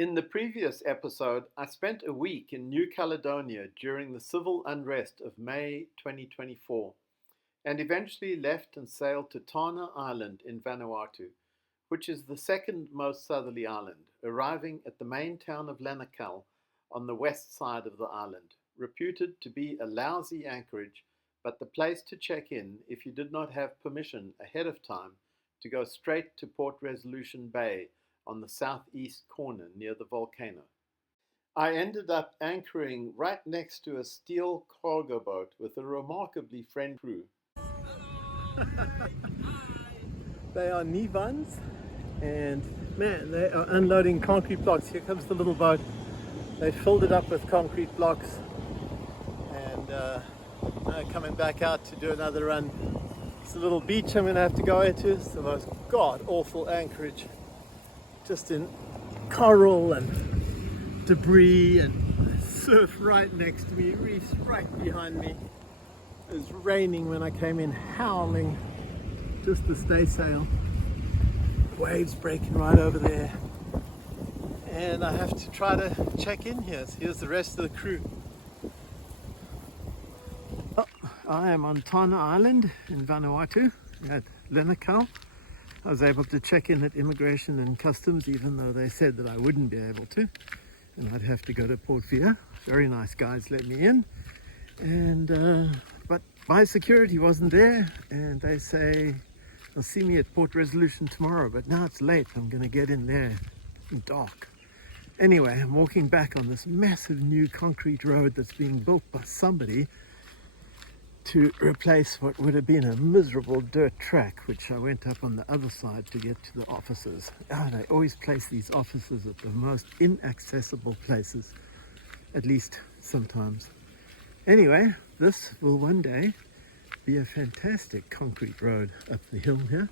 In the previous episode, I spent a week in New Caledonia during the civil unrest of May 2024 and eventually left and sailed to Tanna Island in Vanuatu, which is the second most southerly island, arriving at the main town of Lanakal on the west side of the island, reputed to be a lousy anchorage, but the place to check in if you did not have permission ahead of time to go straight to Port Resolution Bay on the southeast corner near the volcano. I ended up anchoring right next to a steel cargo boat with a remarkably friendly crew. They are Nivans, and man, they are unloading concrete blocks. Here comes the little boat. They filled it up with concrete blocks, and now coming back out to do another run. It's a little beach I'm going to have to go into. It's the most god-awful anchorage, just in coral and debris and surf right next to me, reefs right behind me. It was raining when I came in, howling, just the staysail. Waves breaking right over there. And I have to try to check in here. So here's the rest of the crew. Oh, I am on Tanna Island in Vanuatu at Lanakal. I was able to check in at immigration and customs, even though they said that I wouldn't be able to, and I'd have to go to Port Vila. Very nice guys let me in, and but my security wasn't there, and they say they'll see me at Port Resolution tomorrow, but now it's late. I'm going to get in there in dark. Anyway, I'm walking back on this massive new concrete road that's being built by somebody to replace what would have been a miserable dirt track, which I went up on the other side to get to the offices. They always place these offices at the most inaccessible places, at least sometimes. Anyway, this will one day be a fantastic concrete road up the hill here,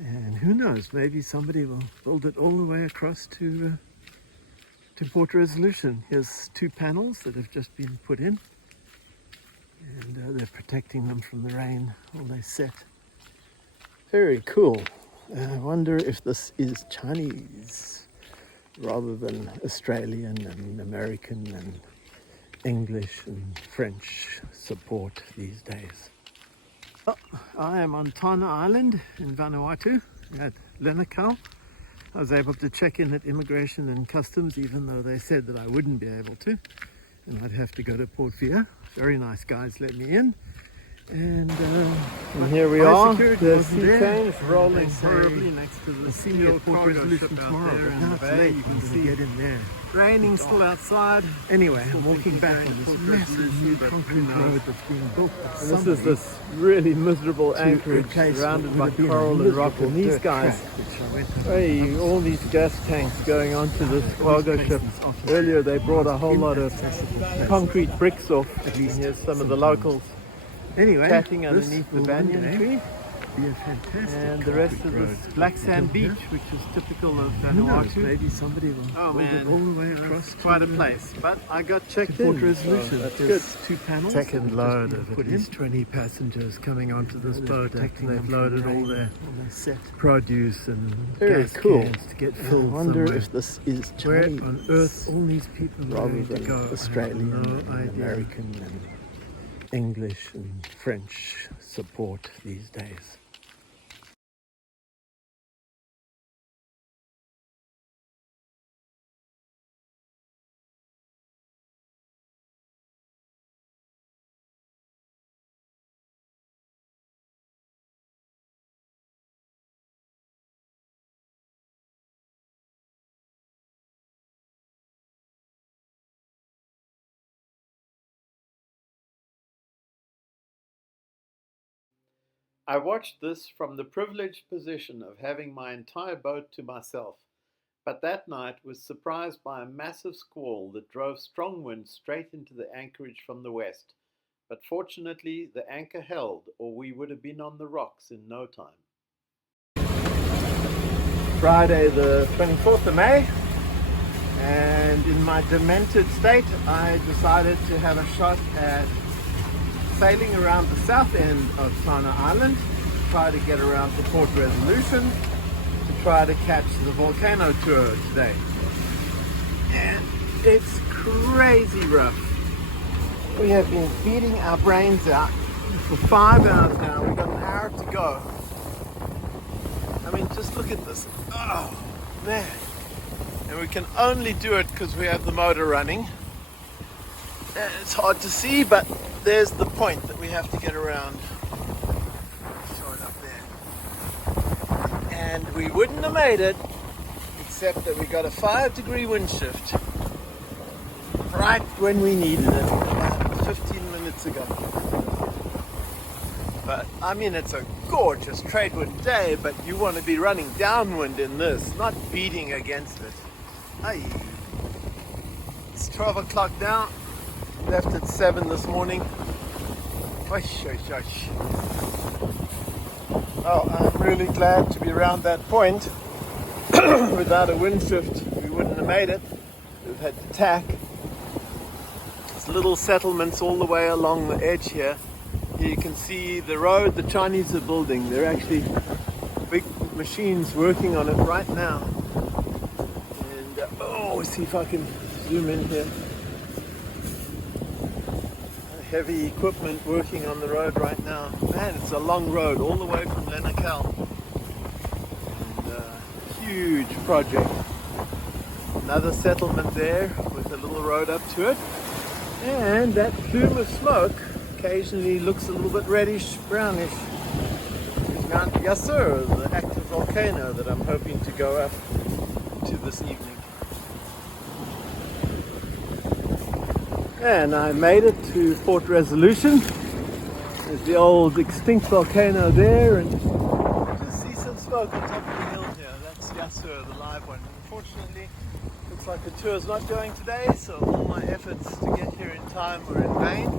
and who knows, maybe somebody will build it all the way across to Port Resolution. Here's 2 panels that have just been put in, and they're protecting them from the rain while they set. Very cool. I wonder if this is Chinese rather than Australian and American and English and French support these days. Oh, I am on Tanna Island in Vanuatu at Lanakal. I was able to check in at immigration and customs, even though they said that I wouldn't be able to, and I'd have to go to Port Vila. Very nice guys let me in, and here we are. The sea change rolling horribly next to the steel Port Resolution tomorrow, but now it's late. You can see it in there. Raining still outside. Anyway, I'm walking back on this massive new concrete road that's being built. And this is this really miserable anchorage surrounded by coral and rock. And these guys, hey, all these gas tanks going onto this cargo ship. Earlier they brought a whole lot of concrete bricks off. And here's some of the locals chatting underneath the banyan tree. Be a fantastic, and the rest of this black sand beach, which is typical of Vanuatu. Maybe somebody will build it all the way across. Quite a place, but I got checked in. Port Resolution. That's good. 2 panels. Second load of at least 20 passengers coming onto this boat. They've loaded all their produce and gas cans to get filled. I wonder if this is Chinese. Where on earth all these people rather than Australian and American and English and French support these days. I watched this from the privileged position of having my entire boat to myself, but that night was surprised by a massive squall that drove strong winds straight into the anchorage from the west. But fortunately, the anchor held, or we would have been on the rocks in no time. Friday the 24th of May, and in my demented state I decided to have a shot at sailing around the south end of Tanna Island, try to get around to Port Resolution, to try to catch the volcano tour today. and it's crazy rough. We have been beating our brains out for 5 hours now. We've got an hour to go. I mean, just look at this. Oh, man. And we can only do it because we have the motor running. And it's hard to see, but there's the point that we have to get around. Show it up there. And we wouldn't have made it except that we got a 5-degree wind shift right when we needed it about 15 minutes ago. But I mean, it's a gorgeous trade wind day, but you want to be running downwind in this, not beating against it. Aye. It's 12 o'clock now. Left at 7 this morning. Oish, oish, oish. Well, I'm really glad to be around that point. Without a wind shift, we wouldn't have made it. We've had to tack. There's little settlements all the way along the edge here. Here you can see the road the Chinese are building. They're actually big machines working on it right now. And oh, see if I can zoom in here. Heavy equipment working on the road right now. Man, it's a long road all the way from Lenakal. And huge project. Another settlement there with a little road up to it. And that plume of smoke occasionally looks a little bit reddish, brownish. It's Mount Yasur, the active volcano that I'm hoping to go up to this evening. And I made it to Port Resolution. There's the old extinct volcano there, and you just see some smoke on top of the hill here. That's Yasur, the live one. Unfortunately, looks like the tour's not going today, so all my efforts to get here in time were in vain.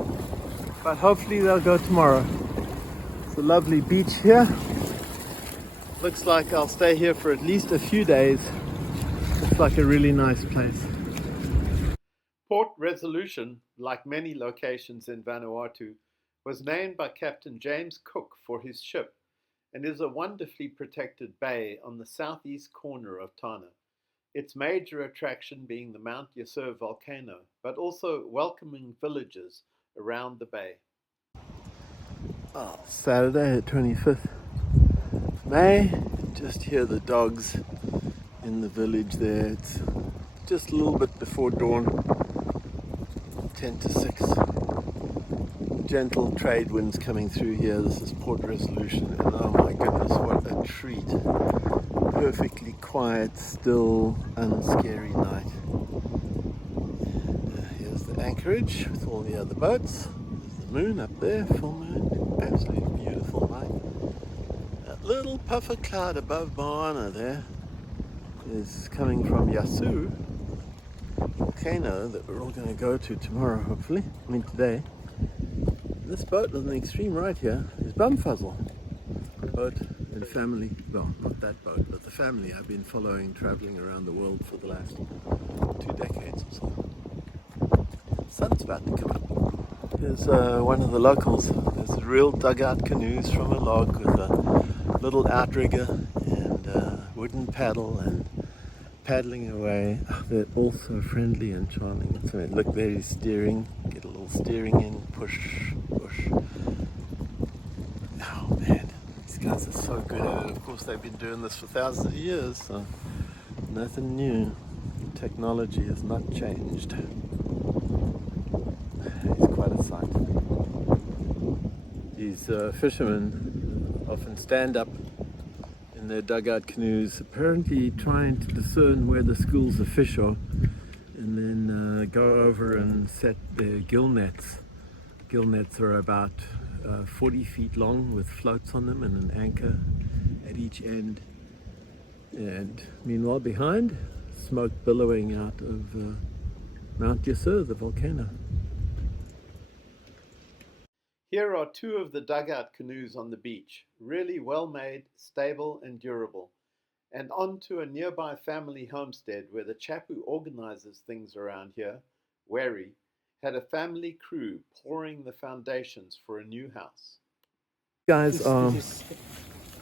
But hopefully they'll go tomorrow. It's a lovely beach here. Looks like I'll stay here for at least a few days. Looks like a really nice place. Port Resolution, like many locations in Vanuatu, was named by Captain James Cook for his ship and is a wonderfully protected bay on the southeast corner of Tanna. Its major attraction being the Mount Yasur volcano, but also welcoming villages around the bay. Oh, Saturday, 25th May. Just hear the dogs in the village there. It's just a little bit before dawn, 10 to 6. Gentle trade winds coming through here. This is Port Resolution, and oh my goodness, what a treat. Perfectly quiet, still, unscary night. And here's the anchorage with all the other boats. There's the moon up there, full moon, absolutely beautiful night. That little puff of cloud above Moana there is coming from Yasur volcano that we're all going to go to tomorrow, hopefully. I mean today. This boat on the extreme right here is Bumfuzzle. Boat and family, well, not that boat, but the family I've been following, traveling around the world for the last 2 decades or so. Sun's about to come up. There's one of the locals. There's real dugout canoes from a log with a little outrigger and a wooden paddle and paddling away. Oh, they're all so friendly and charming. So look, there he's steering. Get a little steering in, push, push. Oh man, these guys are so good at it. Of course, they've been doing this for thousands of years, so nothing new. Technology has not changed. It's quite a sight. These fishermen often stand up in their dugout canoes, apparently trying to discern where the schools of fish are, and then go over and set their gill nets. Gill nets are about 40 feet long with floats on them and an anchor at each end. And meanwhile behind, smoke billowing out of Mount Yasur, the volcano. Here are 2 of the dugout canoes on the beach, really well made, stable and durable, and on to a nearby family homestead where the chap who organizes things around here, Wary, had a family crew pouring the foundations for a new house. Guys are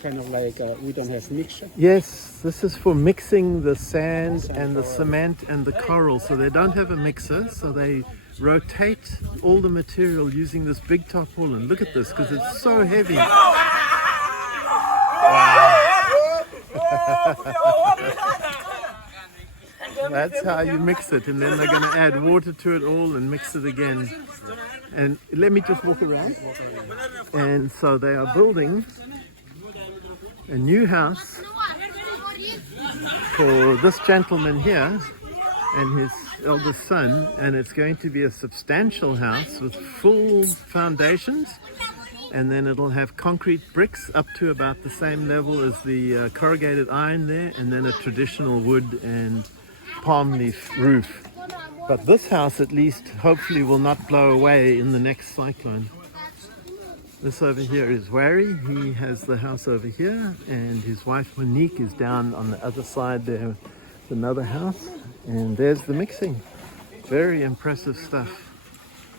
kind of like we don't have mixture. Yes, this is for mixing the sand and the cement and the coral. So they don't have a mixer, so they rotate all the material using this big tarpaulin. Look at this, because it's so heavy. That's how you mix it, and then they're going to add water to it all and mix it again. And let me just walk around. And so they are building a new house for this gentleman here and his eldest son, and it's going to be a substantial house with full foundations, and then it'll have concrete bricks up to about the same level as the corrugated iron there, and then a traditional wood and palm leaf roof. But this house at least hopefully will not blow away in the next cyclone. This over here is Wari. He has the house over here, and his wife Monique is down on the other side there with another house. And there's the mixing. Very impressive stuff.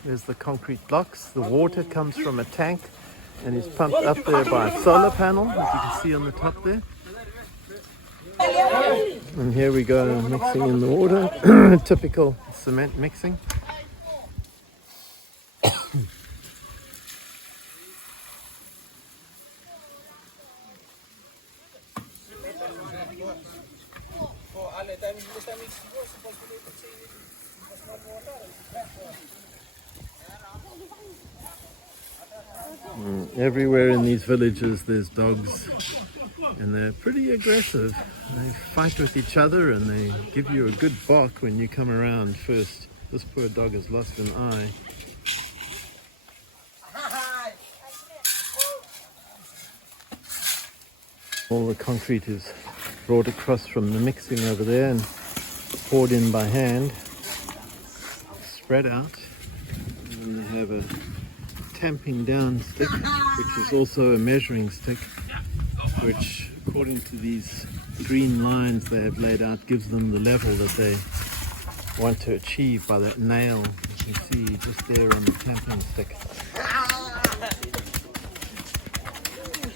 There's the concrete blocks. The water comes from a tank and is pumped up there by a solar panel, as you can see on the top there. And here we go, mixing in the water. Typical cement mixing. Everywhere in these villages there's dogs, and they're pretty aggressive. They fight with each other and they give you a good bark when you come around first. This poor dog has lost an eye. All the concrete is brought across from the mixing over there and poured in by hand, spread out, and then they have a tamping down stick, which is also a measuring stick, which according to these green lines they have laid out gives them the level that they want to achieve by that nail you can see just there on the tamping stick.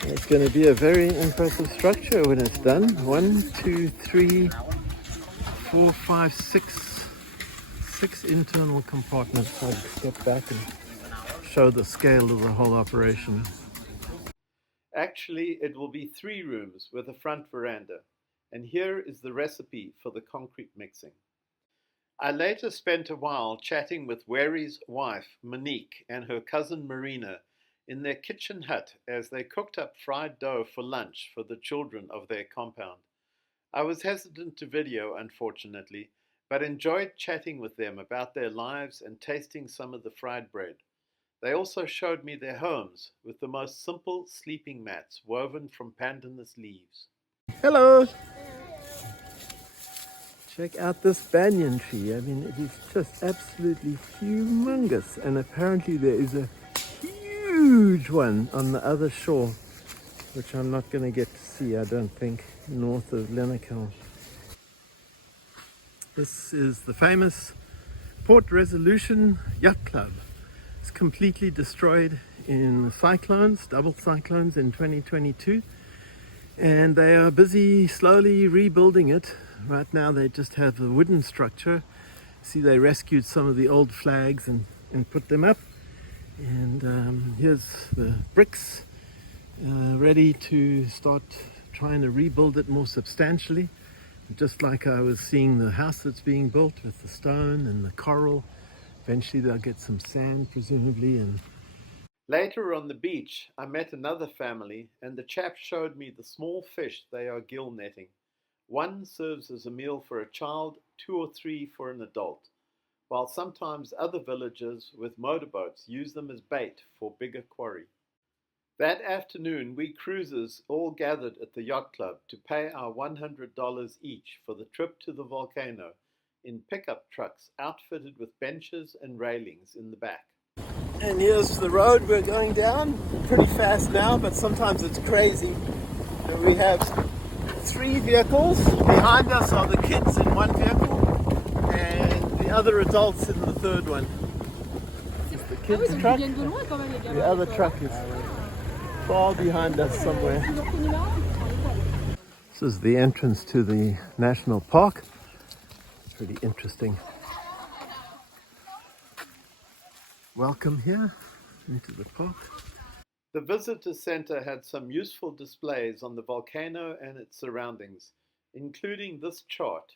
It's going to be a very impressive structure when it's done. 1, 2, 3, 4, 5, 6 internal compartments. I'll step back and show the scale of the whole operation. Actually, it will be 3 rooms with a front veranda, and here is the recipe for the concrete mixing. I later spent a while chatting with Wari's wife, Monique, and her cousin Marina in their kitchen hut as they cooked up fried dough for lunch for the children of their compound. I was hesitant to video, unfortunately, but enjoyed chatting with them about their lives and tasting some of the fried bread. They also showed me their homes with the most simple sleeping mats woven from pandanus leaves. Hello! Check out this banyan tree. I mean, it is just absolutely humongous, and apparently there is a huge one on the other shore, which I'm not going to get to see, I don't think, north of Lenakal. This is the famous Port Resolution Yacht Club. It's completely destroyed in cyclones, double cyclones in 2022, and they are busy slowly rebuilding it. Right now they just have a wooden structure. See, they rescued some of the old flags and put them up. And here's the bricks ready to start trying to rebuild it more substantially. Just like I was seeing the house that's being built with the stone and the coral. Eventually they'll get some sand, presumably. And later on the beach, I met another family, and the chap showed me the small fish they are gill netting. 1 serves as a meal for a child, 2 or 3 for an adult, while sometimes other villagers with motorboats use them as bait for bigger quarry. That afternoon, we cruisers all gathered at the yacht club to pay our $100 each for the trip to the volcano in pickup trucks outfitted with benches and railings in the back. And here's the road we're going down. Pretty fast now, but sometimes it's crazy. And we have 3 vehicles. Behind us are the kids in 1 vehicle, and the other adults in the 3rd one. It's the kids' truck. The other truck is far behind us somewhere. This is the entrance to the national park. Pretty interesting. Welcome here into the park. The visitor center had some useful displays on the volcano and its surroundings, including this chart.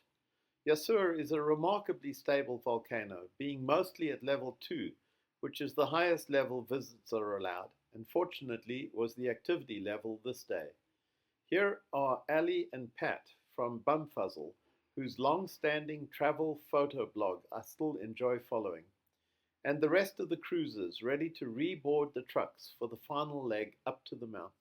Yasur is a remarkably stable volcano, being mostly at level 2, which is the highest level visits are allowed, and fortunately was the activity level this day. Here are Ali and Pat from Bumfuzzle, whose long-standing travel photo blog I still enjoy following, and the rest of the cruisers ready to reboard the trucks for the final leg up to the mountain.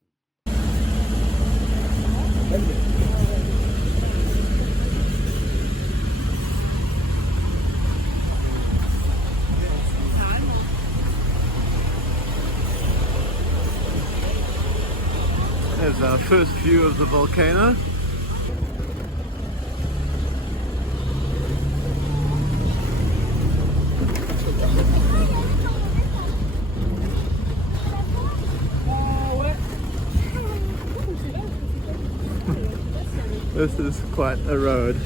There's our first view of the volcano. This is quite a road.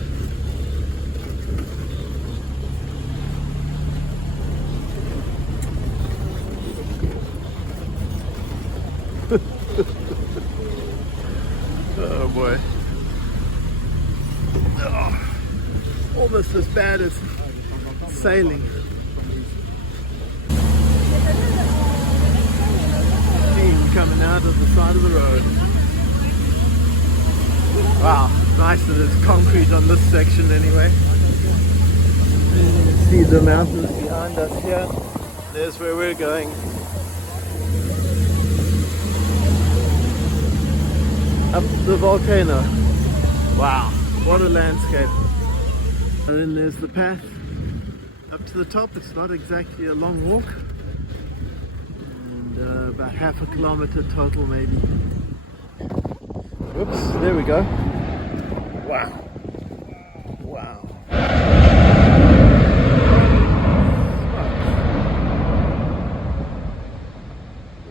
Oh boy. Oh, almost as bad as sailing. Steam coming out of the side of the road. Wow, nice that there's concrete on this section anyway. See the mountains behind us here. There's where we're going. Up the volcano. Wow, what a landscape. And then there's the path up to the top. It's not exactly a long walk. And about half a kilometer total maybe. Oops, there we go. Wow. Wow.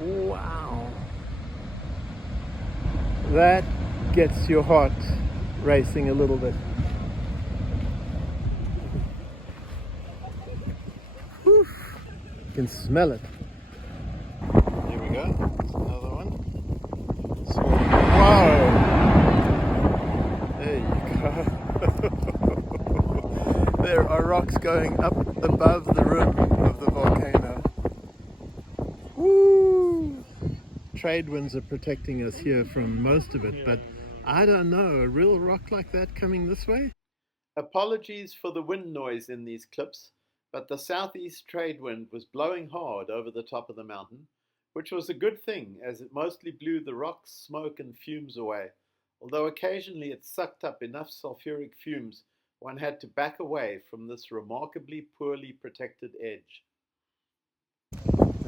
Wow. That gets your heart racing a little bit. Whew. You can smell it. Here we go. That's another one. Whoa! There you go. There are rocks going up above the rim of the volcano. Woo! Trade winds are protecting us here from most of it, but I don't know, a real rock like that coming this way? Apologies for the wind noise in these clips, but the southeast trade wind was blowing hard over the top of the mountain, which was a good thing as it mostly blew the rocks, smoke and fumes away, although occasionally it sucked up enough sulfuric fumes one had to back away from this remarkably poorly protected edge.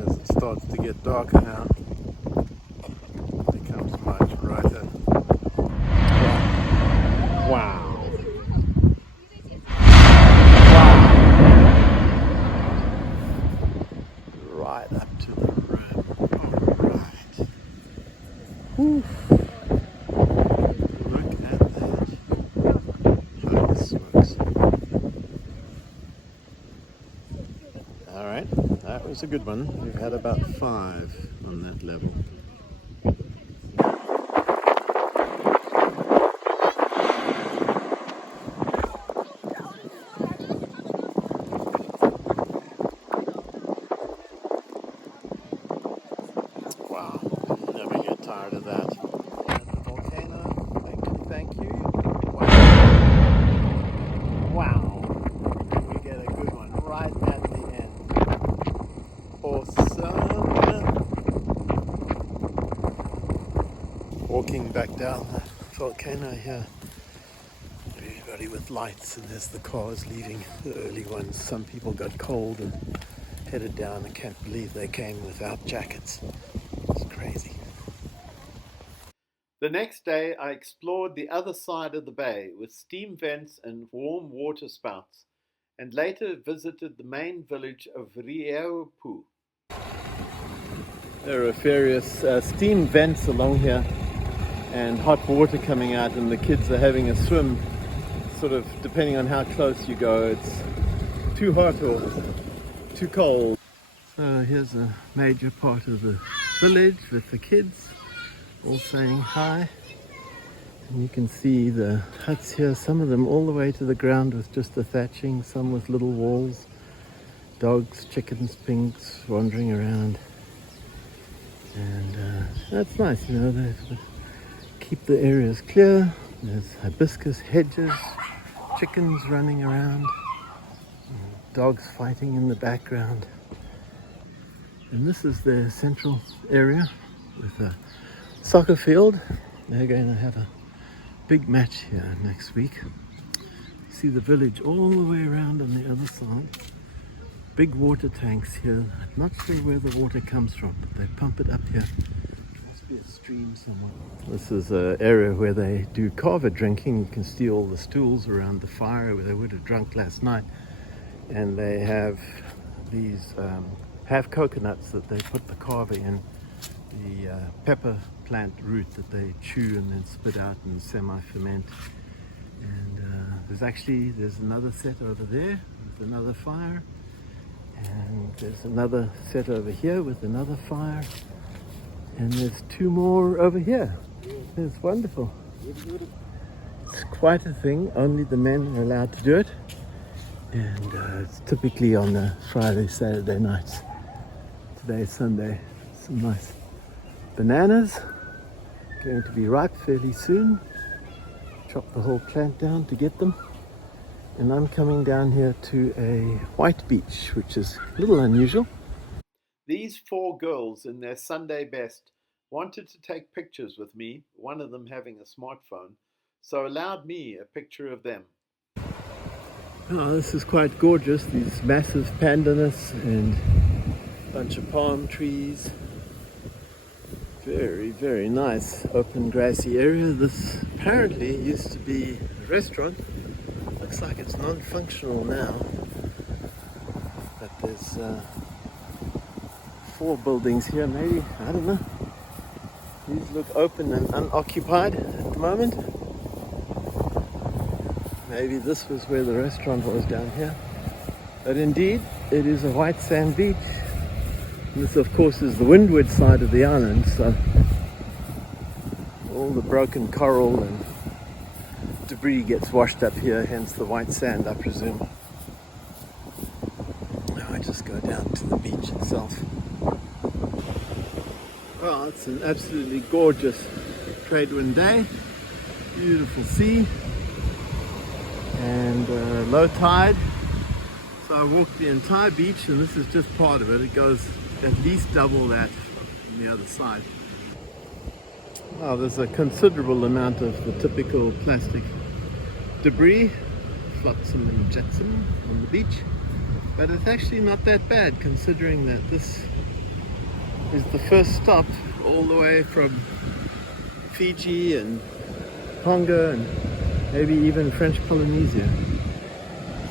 As it starts to get darker now, it becomes much brighter. Wow. Right up to the rim. Alright. Whew. Look at that. Holy smokes. Alright, that was a good one. We've had about 5 on that level. Wow, never get tired of that. And the volcano, thank you. Wow. Wow. We get a good one right at the end. Awesome. Walking back down the volcano here. Everybody with lights, and there's the cars leaving, the early ones. Some people got cold and headed down. I can't believe they came without jackets. It's crazy. The next day I explored the other side of the bay with steam vents and warm water spouts, and later visited the main village of Rieaupu. There are various steam vents along here and hot water coming out, and the kids are having a swim, sort of depending on how close you go. It's too hot or too cold. So here's a major part of the village with the kids all saying hi. And you can see the huts here, some of them all the way to the ground with just the thatching, some with little walls. Dogs, chickens, pigs wandering around. And that's nice, you know, they keep the areas clear. There's hibiscus hedges, chickens running around, dogs fighting in the background. And this is their central area with a soccer field. They're going to have a big match here next week. See the village all the way around on the other side. Big water tanks here. Not sure where the water comes from, but they pump it up here. Must be a stream somewhere. This is an area where they do kava drinking. You can see all the stools around the fire where they would have drunk last night. And they have these half coconuts that they put the kava in. The pepper plant root that they chew and then spit out and semi-ferment. And there's another set over there with another fire. And there's another set over here with another fire. And there's two more over here. It's wonderful. It's quite a thing. Only the men are allowed to do it. And it's typically on the Friday, Saturday nights. Today's Sunday. Some nice bananas. Going to be ripe fairly soon. Chop the whole plant down to get them. And I'm coming down here to a white beach, which is a little unusual. These four girls in their Sunday best wanted to take pictures with me, one of them having a smartphone, so allowed me a picture of them. Oh, this is quite gorgeous, these massive pandanus and a bunch of palm trees. Very, very nice open grassy area. This apparently used to be a restaurant. Looks like it's non-functional now, but there's 4 buildings here maybe, I don't know. These look open and unoccupied at the moment. Maybe this was where the restaurant was down here. But indeed, it is a white sand beach. And this of course is the windward side of the island, so all the broken coral and debris gets washed up here, hence the white sand, I presume. Now I just go down to the beach itself. Well, it's an absolutely gorgeous trade wind day. Beautiful sea and low tide. So I walked the entire beach, and this is just part of it. It goes at least double that on the other side. Oh, there's a considerable amount of the typical plastic debris, flotsam and jetsam on the beach, but it's actually not that bad considering that this is the first stop all the way from Fiji and Tonga and maybe even French Polynesia.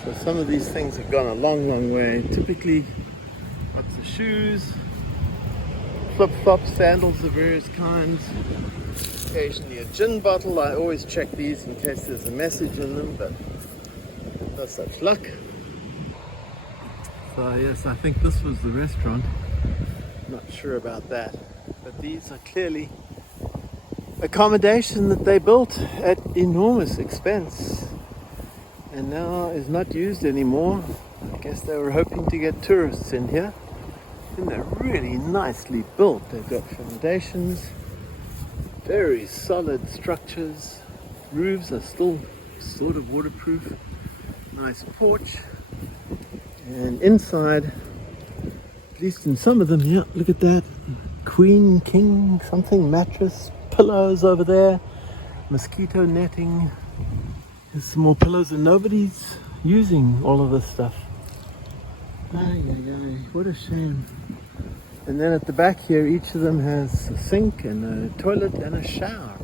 So some of these things have gone a long, long way. Typically lots of shoes, flip-flops, sandals of various kinds, occasionally a gin bottle. I always check these in case there's a message in them, but no such luck. So yes, I think this was the restaurant. Not sure about that, but these are clearly accommodation that they built at enormous expense and now is not used anymore. I guess they were hoping to get tourists in here. And they're really nicely built. They've got foundations, very solid structures. Roofs are still sort of waterproof. Nice porch. And inside, at least in some of them, yeah, look at that. Queen, king, something, mattress, pillows over there, mosquito netting. There's some more pillows, and nobody's using all of this stuff. Ay, ay, ay, what a shame. And then at the back here, each of them has a sink and a toilet and a shower.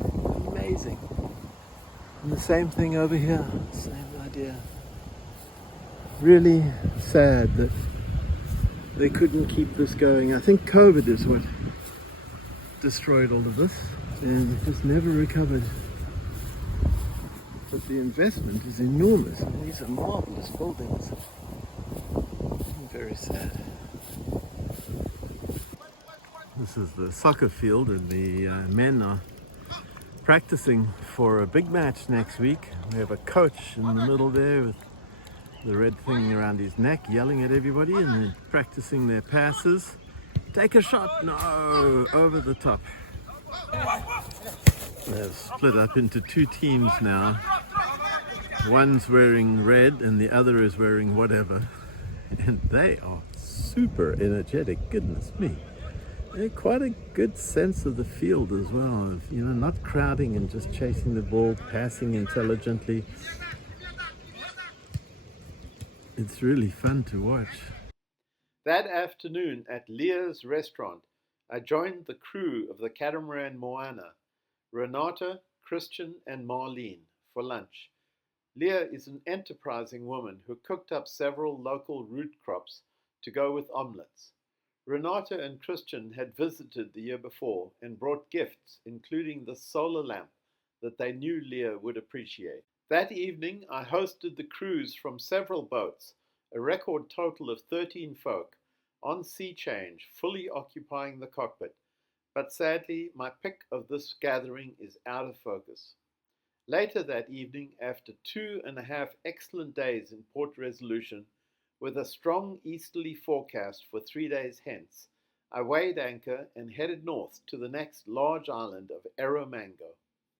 Amazing. And the same thing over here, same idea. Really sad that they couldn't keep this going. I think COVID is what destroyed all of this and just never recovered. But the investment is enormous, and these are marvelous buildings. Very sad. This is the soccer field, and the men are practicing for a big match next week. We have a coach in the middle there with the red thing around his neck yelling at everybody, and they're practicing their passes. Take a shot! No! Over the top. They've split up into two teams now. One's wearing red and the other is wearing whatever. And they are super energetic, goodness me. They're quite a good sense of the field as well, of, not crowding and just chasing the ball, passing intelligently. It's really fun to watch. That afternoon at Leah's restaurant, I joined the crew of the catamaran Moana, Renata, Christian, and Marlene, for lunch. Leah is an enterprising woman who cooked up several local root crops to go with omelets. Renata and Christian had visited the year before and brought gifts, including the solar lamp that they knew Leah would appreciate. That evening, I hosted the crews from several boats, a record total of 13 folk, on sea change, fully occupying the cockpit. But sadly, my pick of this gathering is out of focus. Later that evening, after 2.5 excellent days in Port Resolution, with a strong easterly forecast for 3 days hence, I weighed anchor and headed north to the next large island of Erromango.